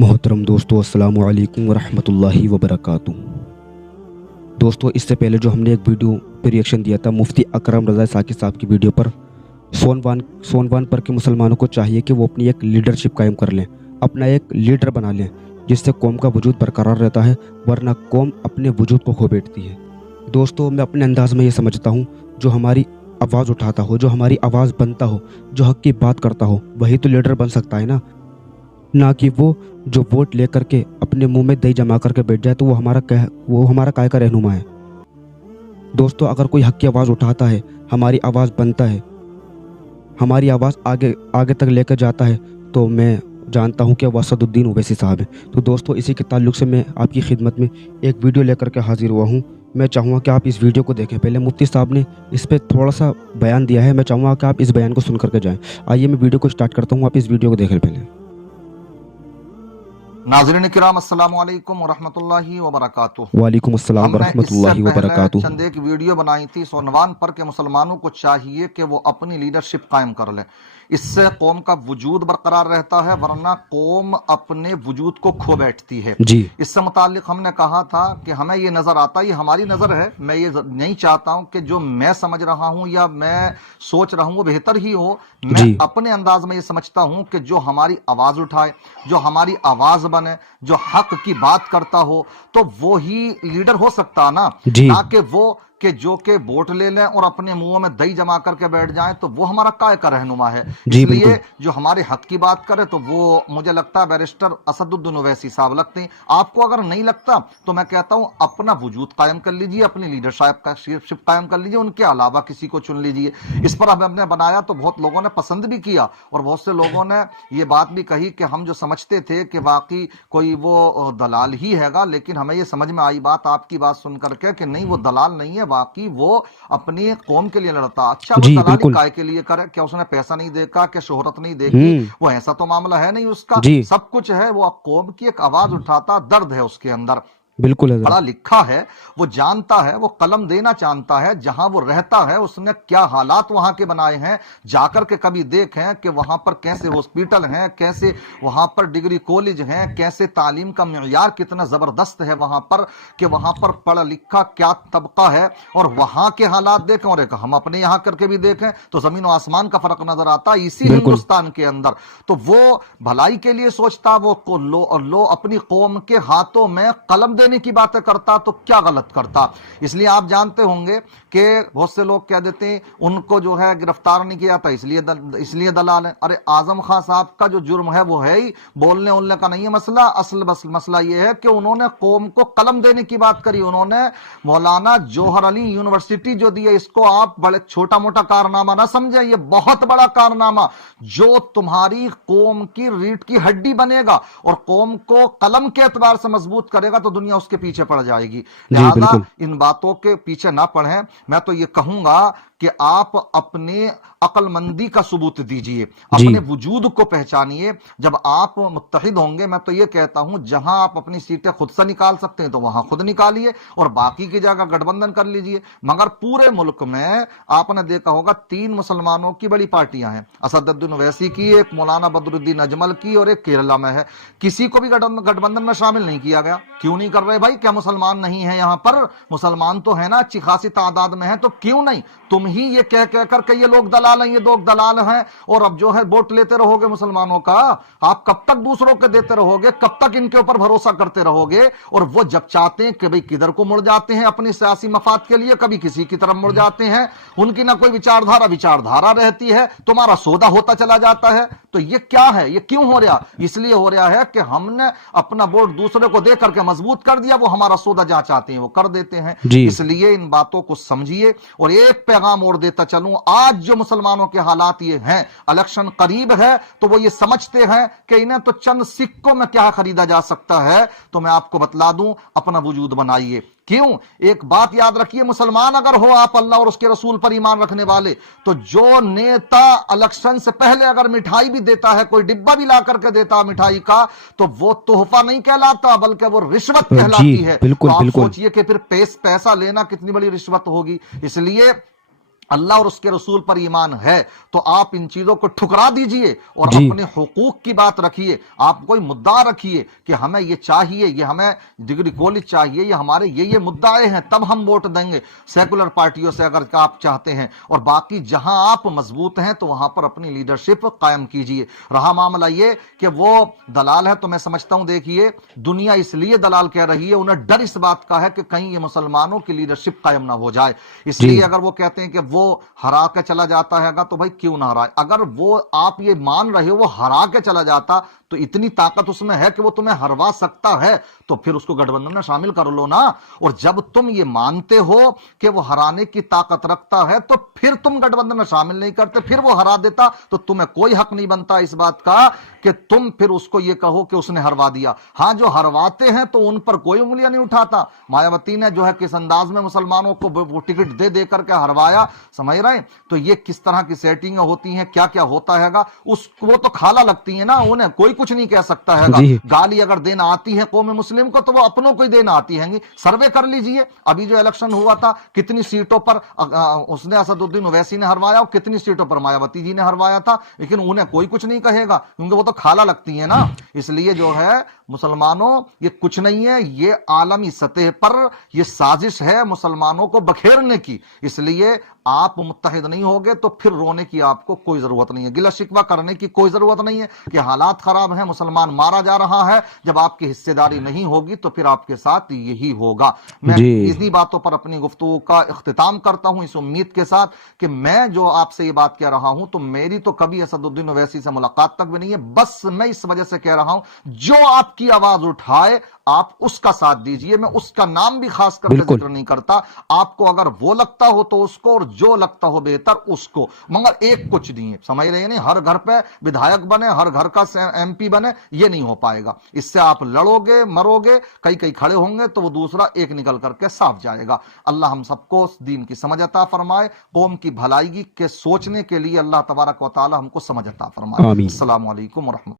मोहतरम दोस्तों, अस्सलाम वालेकुम वरहमतुल्लाहि वबरकातुह। दोस्तों, इससे पहले जो हमने एक वीडियो पे रिएक्शन दिया था मुफ्ती अकरम रज़ा साकी साहब की वीडियो पर, सोनवान पर के मुसलमानों को चाहिए कि वो अपनी एक लीडरशिप कायम कर लें, अपना एक लीडर बना लें जिससे कौम का वजूद बरकरार रहता है, वरना कौम अपने वजूद को खो बैठती है। दोस्तों, मैं अपने अंदाज़ में ये समझता हूँ, जो हमारी आवाज़ उठाता हो, जो हमारी आवाज़ बनता हो, जो हक़ की बात करता हो, वही तो लीडर बन सकता है ना कि वो जो वोट लेकर के अपने मुंह में दही जमा करके बैठ जाए तो वो हमारा काय का रहनुमा है। दोस्तों, अगर कोई हक की आवाज़ उठाता है, हमारी आवाज़ बनता है, हमारी आवाज़ आगे तक लेकर जाता है, तो मैं जानता हूं कि वो असदुद्दीन ओवैसी साहब हैं। तो दोस्तों, इसी के ताल्लुक़ से मैं आपकी खिदमत में एक वीडियो लेकर के हाजिर हुआ हूं। मैं चाहूँगा कि आप इस वीडियो को देखें। पहले मुफ्ती साहब ने इस पर थोड़ा सा बयान दिया है, मैं चाहूँगा कि आप इस बयान को सुन करके जाएँ। आइए मैं वीडियो को स्टार्ट करता हूँ, आप इस वीडियो को देखें पहले। नाज़रीन किराम, अस्सलाम वालेकुम वरहमतुल्लाहि वबरकातुह। वालेकुम अस्सलाम हमने इससे वरहमतुल्लाहि पहले वबरकातुह। चंद एक वीडियो बनाई थी। सोनवान पर के मुसलमानों को चाहिए कि वो अपनी लीडरशिप कायम कर लें, इससे कौम का वजूद बरकरार रहता है, वरना कौम अपने वजूद को खो बैठती है। जी, इससे मुतालिक हमने कहा था कि हमें ये नजर आता है, ये हमारी नजर है, मैं ये नहीं चाहता हूं कि जो मैं समझ रहा हूं या मैं सोच रहा हूं वो बेहतर ही हो। मैं जी, अपने अंदाज में ये समझता हूं कि जो हमारी आवाज उठाए, जो हमारी आवाज बने, जो हक की बात करता हो, तो वो ही लीडर हो सकता ना जी, ना कि वो कि जो के वोट ले लें और अपने मुंह में दही जमा करके बैठ जाएं, तो वो हमारा काय का रहनुमा है। जी, इसलिए बिल्कुल। जो हमारे हक की बात करे तो वो मुझे लगता है बैरिस्टर असदुद्दीन ओवैसी साहब लगते हैं। आपको अगर नहीं लगता तो मैं कहता हूं अपना वजूद कायम कर लीजिए, अपनी लीडरशिप कायम कर लीजिए, उनके अलावा किसी को चुन लीजिए। इस पर हमने बनाया तो बहुत लोगों ने पसंद भी किया और बहुत से लोगों ने ये बात भी कही कि हम जो समझते थे कि वाकई कोई वो दलाल ही हैगा, लेकिन हमें ये समझ में आई बात आपकी बात सुन करके कि नहीं, वो दलाल नहीं है, बाकी वो अपनी कौम के लिए लड़ता। अच्छा, वो जी, दलाली बिल्कुल। काय के लिए करे? क्या उसने पैसा नहीं देखा, क्या शोहरत नहीं देखी? हुँ, वो ऐसा तो मामला है नहीं उसका, जी, सब कुछ है। वो कौम की एक आवाज उठाता, दर्द है उसके अंदर, बिल्कुल पढ़ा हज़रत। लिखा है, वो जानता है, वो कलम देना जानता है। जहां वो रहता है उसने क्या हालात वहां के बनाए हैं, जाकर के कभी देखें कि वहां पर कैसे हॉस्पिटल हैं, कैसे वहां पर डिग्री कॉलेज हैं, कैसे तालीम का मियार कितना जबरदस्त है वहां पर, कि वहां पर पढ़ा लिखा क्या तबका है, और वहां के हालात देखें और एक हम अपने यहां करके भी देखें तो जमीन और आसमान का फर्क नजर आता है इसी बिल्कुल, हिंदुस्तान के अंदर। तो वो भलाई के लिए सोचता, वो को लो अपनी कौम के हाथों में कलम देने की बातें करता, तो क्या गलत करता। इसलिए आप जानते होंगे कि बहुत से लोग कह देते हैं उनको जो है गिरफ्तार नहीं किया था इसलिए दलाल है। अरे आजम खान साहब का जो जुर्म है वो है ही बोलने उलने का नहीं है मसला, असल मसला ये है कि उन्होंने कौम को कलम देने की बात करी। उन्होंने मौलाना जौहर अली यूनिवर्सिटी जो दी है, इसको आप बड़े छोटा मोटा कारनामा ना समझें, ये बहुत बड़ा कारनामा जो तुम्हारी कौम की रीढ़ की हड्डी बनेगा और कौम को कलम के एतबार से मजबूत करेगा, तो दुनिया उसके पीछे पड़ जाएगी। जी, लिहाजा बिल्कुल। इन बातों के पीछे ना पड़ें। मैं तो ये कहूंगा कि आप अपने अक्लमंदी का सबूत दीजिए, जी, अपने वजूद को पहचानिए। जब आप मुत्तहिद होंगे, मैं तो ये कहता हूं जहां आप अपनी सीटें खुद से निकाल सकते हैं तो वहां खुद निकालिए और बाकी की जगह गठबंधन कर लीजिए। मगर पूरे मुल्क में आपने देखा होगा 3 मुसलमानों की बड़ी पार्टियां हैं, असदुद्दीन ओवैसी की, एक मौलाना बदरुद्दीन अजमल की और एक केरला में है। किसी को भी गठबंधन में शामिल नहीं किया गया। क्यों नहीं कर रहे भाई? क्या मुसलमान नहीं है यहां पर? मुसलमान तो है ना, अच्छी खासी तादाद में है, तो क्यों नहीं? तुम ही ये कह करके ये लोग दलाल हैं, ये लोग दलाल हैं, और अब जो है वोट लेते रहोगे मुसलमानों का। आप कब तक दूसरों के देते रहोगे? कब तक इनके ऊपर भरोसा करते रहोगे? और वो जब चाहते हैं कि भाई किधर को मुड़ जाते हैं अपनी सियासी मफाद के लिए, कभी किसी की तरफ मुड़ जाते हैं। उनकी ना कोई विचारधारा रहती है, तुम्हारा सौदा होता चला जाता है। तो ये क्या है? ये क्यों हो रहा? इसलिए हो रहा है कि हमने अपना वोट दूसरे को दे करके मजबूत कर दिया, वो हमारा सौदा जहां चाहते हैं वो कर देते हैं। जी, इसलिए इन बातों को समझिए। और एक पैगाम और देता चलूं, आज जो मुसलमानों के हालात ये हैं, इलेक्शन करीब है तो वो ये समझते हैं कि इन्हें तो चंद सिक्कों में क्या खरीदा जा सकता है। तो मैं आपको बतला दूं, अपना वजूद बनाइए। क्यों? एक बात याद रखिए, मुसलमान अगर हो आप, अल्लाह और उसके रसूल पर ईमान रखने वाले, तो जो नेता इलेक्शन से पहले अगर मिठाई भी देता है, कोई डिब्बा भी ला करके देता मिठाई का, तो वो तोहफा नहीं कहलाता बल्कि वो रिश्वत जी, कहलाती है। तो बिल्कुल, आप बिल्कुल। सोचिए कि फिर पैसा लेना कितनी बड़ी रिश्वत होगी। इसलिए اللہ اور اس کے رسول پر ایمان ہے تو آپ ان چیزوں کو ٹھکرا دیجئے اور جی اپنے حقوق کی بات رکھیے. آپ کوئی مدعا رکھیے کہ ہمیں یہ چاہیے, یہ ہمیں ڈگری کالج چاہیے, یہ ہمارے یہ مدعے ہیں, تب ہم ووٹ دیں گے سیکولر پارٹیوں سے اگر آپ چاہتے ہیں. اور باقی جہاں آپ مضبوط ہیں تو وہاں پر اپنی لیڈرشپ قائم کیجئے. رہا معاملہ یہ کہ وہ دلال ہے تو میں سمجھتا ہوں, دیکھیے دنیا اس لیے دلال کہہ رہی ہے, انہیں ڈر اس بات کا ہے کہ کہیں یہ مسلمانوں کی لیڈرشپ قائم نہ ہو جائے. اس جی لیے اگر وہ کہتے ہیں کہ وہ ہرا کے چلا جاتا ہے گا تو بھائی کیوں نہ ہرائے. اگر وہ آپ یہ مان رہے ہو وہ ہرا کے چلا جاتا تو اتنی طاقت اس میں ہے کہ وہ تمہیں ہروا سکتا ہے تو پھر اس کو گٹھ بندھن میں شامل کر لو نا. اور جب تم یہ مانتے ہو کہ وہ ہرانے کی طاقت رکھتا ہے تو پھر تم گٹھ بندھن میں شامل نہیں کرتے, پھر وہ ہرا دیتا تو تمہیں کوئی حق نہیں بنتا اس بات کا کہ تم پھر اس کو یہ کہو کہ اس نے ہروا دیا. ہاں جو ہرواتے ہیں تو ان پر کوئی انگلیاں نہیں اٹھاتا. مایاوتی نے جو ہے کس انداز میں مسلمانوں کو وہ ٹکٹ دے دے کر کے ہروایا, سمجھ رہے ہیں, تو یہ کس طرح کی سیٹنگ ہوتی ہیں, کیا کیا ہوتا ہے گا. وہ تو کھالا لگتی ہیں نا, انہیں کوئی کچھ نہیں کہہ سکتا ہے گا. جی گالی اگر دینا آتی ہے قوم مسلم کو تو وہ اپنوں کو ہی دینا آتی ہیں گی. سروے کر لیجئے, ابھی جو الیکشن ہوا تھا کتنی سیٹوں پر اس نے اسد الدین اویسی نے ہروایا اور کتنی سیٹوں پر مایاوتی جی نے ہروایا تھا, لیکن انہیں کوئی کچھ نہیں کہے گا کیونکہ وہ تو کھالا لگتی ہیں نا. اس لیے جو ہے مسلمانوں یہ کچھ نہیں ہے, یہ عالمی سطح پر یہ سازش ہے مسلمانوں کو بکھیرنے کی. اس لیے آپ متحد نہیں ہوگے تو پھر رونے کی آپ کو کوئی ضرورت نہیں ہے, گلہ شکوہ کرنے کی کوئی ضرورت نہیں ہے کہ حالات خراب ہیں, مسلمان مارا جا رہا ہے. جب آپ کی حصے داری نہیں ہوگی تو پھر آپ کے ساتھ یہی ہوگا. میں جی اسی باتوں پر اپنی گفتگو کا اختتام کرتا ہوں اس امید کے ساتھ کہ میں جو آپ سے یہ بات کہہ رہا ہوں تو میری تو کبھی اسد الدین اویسی سے ملاقات تک بھی نہیں ہے, بس میں اس وجہ سے کہہ رہا ہوں جو آپ کی آواز اٹھائے آپ اس کا ساتھ دیجئے. میں اس کا نام بھی خاص کر کے بالکل ذکر نہیں کرتا, آپ کو اگر وہ لگتا ہو تو اس کو, اور جو لگتا ہو بہتر اس کو, مگر ایک کچھ نہیں ہے, سمجھ رہے ہیں, نہیں ہر گھر پہ ودھایک بنے, ہر گھر کا ایم پی بنے, یہ نہیں ہو پائے گا. اس سے آپ لڑو گے, مرو گے, کئی کھڑے ہوں گے تو وہ دوسرا ایک نکل کر کے صاف جائے گا. اللہ ہم سب کو دین کی سمجھ عطا فرمائے, قوم کی بھلائی کے سوچنے کے لیے اللہ تبارک و تعالی ہم کو سمجھ عطا فرمائے. آمین. السلام علیکم ورحمۃ اللہ.